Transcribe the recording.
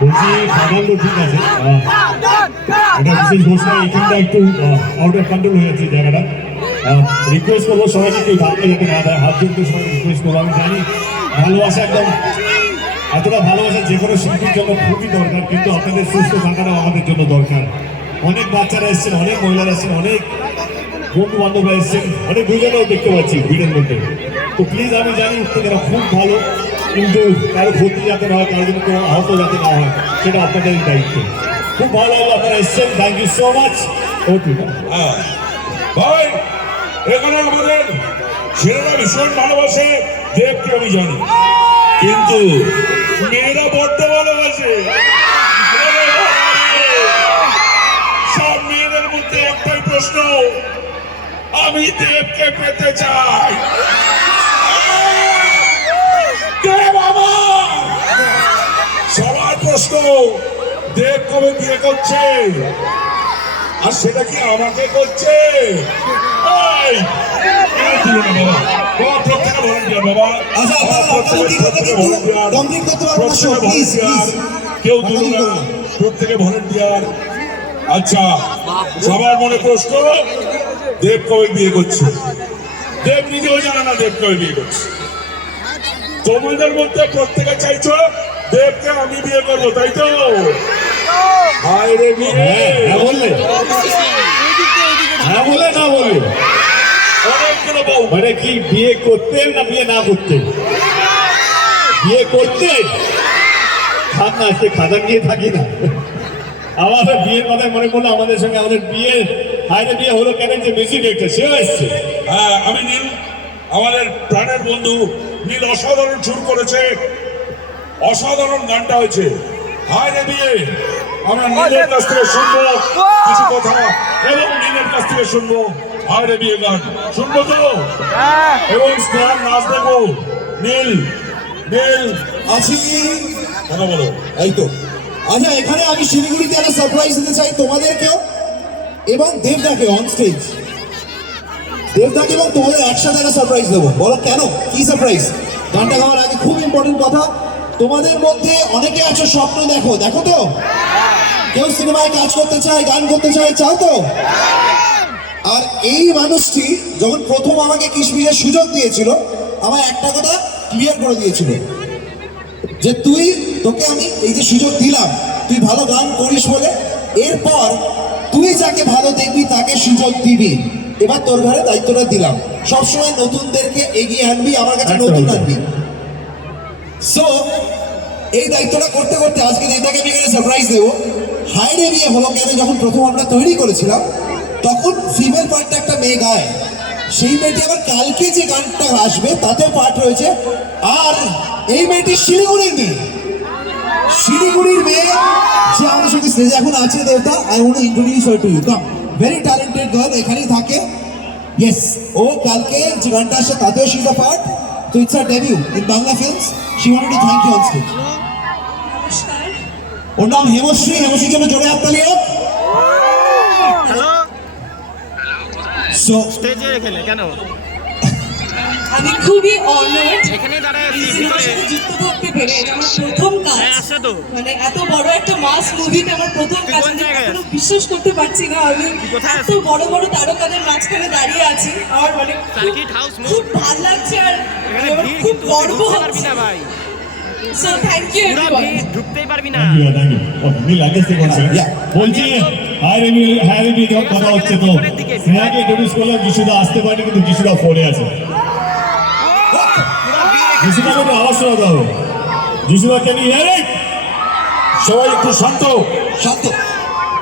বলছি খাবার তো ঠিক আছে, এটা বিশেষ ঘোষণা এখানটা একটু আউট অফ কন্ট্রোল হয়ে যাচ্ছে জায়গাটা। রিকোয়েস্ট করবো সবাইকে কেউ ধাক্কা যাতে না দেয়, হাত জোর সবাই রিকোয়েস্ট করবো। আমি জানি ভালোবাসা একদম এতটা ভালোবাসা যে কোনো শিল্পীর জন্য খুবই দরকার, কিন্তু আপনাদের সুস্থ থাকাটাও আমাদের জন্য দরকার। অনেক বাচ্চারা এসছেন, অনেক মহিলারা এসছেন, অনেক বন্ধু বান্ধবরা এসছেন, অনেক দুজনেও দেখতে পাচ্ছি ভিড়ের মধ্যে। তো প্লিজ আমি জানি উত্তেজনা খুব ভালো, কিন্তু কারো ক্ষতি যাতে না হয়, কারো জন্য কোনো আহত যাতে না হয়, সেটা আপনাদের দায়িত্ব। খুব ভালো লাগলো আপনারা এসছেন, থ্যাংক ইউ সো মাচ। ওকে ভাই, এখানে আমাদের ছেলেরা ভীষণ ভালোবাসে দেবকে আমি জানি, কিন্তু মেয়েরা বড্ড ভালোবাসে। সব মেয়েদের মধ্যে একটাই প্রশ্ন, আমি দেবকে পেতে চাই। বাবা, সবার প্রশ্ন দেব কবে বিয়ে করছে, আর সেটা কি আমাকে করছে? কেউ দিল না, প্রত্যেকে ভলেন্টিয়ার। আচ্ছা, সবার মনে প্রশ্ন, দেব কবে বিয়ে করছে? দেব নিজেও জানে না দেব কবে বিয়ে করছে। তোমাদের মধ্যে প্রত্যেকে চাইছো দেবকে আমি বিয়ে করবো, তাই তো? হায় রে বিয়ে, হ্যাঁ বললে, হ্যাঁ বলে না বলে অনেকগুলো বউ। মানে কি বিয়ে করতেন না বিয়ে না করতেন? বিয়ে করতে খান না, আজকে খাদান নিয়ে থাকি না। আমাদের বিয়ের কথা মনে পড়লো, আমাদের সঙ্গে আমাদের বিয়ে হাইরে বিয়ে হলো কেন, যে মিউজিক ডিরেক্টর সেও এসছে। হ্যাঁ, আমি নীল, আমাদের প্রাণের বন্ধু নীল অসাধারণ সুর করেছে, অসাধারণ গানটা হয়েছে হায় রে বিয়ে। আমরা নীলের কাছ থেকে শুনবো কিছু কথা, এবং নীলের কাছ থেকে শুনবো হায় রে বিয়ে গান শুনবো তো, এবং স্নেহার নাচ দেখবো। নীল নীল আছি কি? কথা বলো। এই তো। আচ্ছা, এখানে আমি শিলিগুড়িতে একটা সারপ্রাইজ দিতে চাই তোমাদেরকেও এবং দেবদাকে অন স্টেজ। দেবদাকে এবং তোমাদের একসাথে একটা সারপ্রাইজ দেবো। বলো কেন, কি সারপ্রাইজ? গানটা গাওয়ার আগে খুব ইম্পর্টেন্ট কথা, তোমাদের মধ্যে অনেকে আছো স্বপ্ন দেখো, দেখো তো? কেউ সিনেমায় কাজ করতে চায়, গান করতে চায়, চাও তো? আর এই মানুষটি যখন প্রথম আমাকে কিশমিশের সুযোগ দিয়েছিল, আমার একটা কথা ক্লিয়ার করে দিয়েছিল যে তোকে আমি এই যে সুযোগ দিলাম, তুই ভালো গান করিস বলে, এরপর তুই যাকে ভালো দেখবি তাকে সুযোগ দিবি। এবার তোর ঘরে দায়িত্বটা দিলাম, সবসময় নতুনদেরকে এগিয়ে আনবি, আমার কাছে নতুন আনবি। সো এই দায়িত্বটা করতে করতে আজকে দেবদাকে আমি এখানে সারপ্রাইজ দেবো। হায় রে বিয়ে হলো কেন যখন প্রথম আমরা তৈরি করেছিলাম, তখন ফিমেল পার্টটা একটা মেয়ে গায়, সেই মেয়েটি আবার কালকে যে গানটা আসবে তাতেও পার্ট রয়েছে। আর এই মেয়েটি শিলিগুড়ির মেয়ে, শিলিগুড়ির মেয়ে যে আমাদের সাথে স্টেজে এখন আছে। দেবদা, I want to introduce her to you. Come, very talented girl, এখানেই থাকে। ইয়েস, ও কালকে যে গানটা আসে তাতেও শি ইজ আ পার্ট। তো it's a debut in Bangla films. She wanted to thank you on stage. ওর নাম হেমশ্রী। হেমশ্রীর জন্য জোরে হাততালি হোক। সো স্টেজে এখানে কেন? আমি খুবই অনার্ড এখানে দাঁড়ায় এই সিনেমার সাথে যুক্ত থাকতে পেরে। এটা আমার প্রথম কাজ, আসছে তো মানে এত বড় একটা মাস মুভিতে আমার প্রথম কাজ। আমি এখনো বিশ্বাস করতে পারছি না আমি এত বড় বড় তারকাদের মাঝখানে দাঁড়িয়ে আছি। আমার মানে সার্কিট হাউস খুব ভালো লাগছে, আর এখানে আমার ভিড় খুব কিন্তু গর্ব ঢুকতে পারবি হচ্ছে। না ভাই, সো থ্যাংক ইউ পুরো এভরিওয়ান। ভিড় ঢুকতেই পারবি না। Thank you. নীল আগে থেকে বলছে, বলছি হায় রে বিয়ে, হায় রে বিয়ে যখন কথা হচ্ছে তো স্নেহাকে ইন্ট্রোডিউস করলাম, যিশুদা আসতে পারেনি, কিন্তু যিশুদা ফোনে আছে। যিশুদা কিন্তু আওয়াজ শোনাতে হবে। যিশুদা কেন? সবাই একটু শান্ত শান্ত।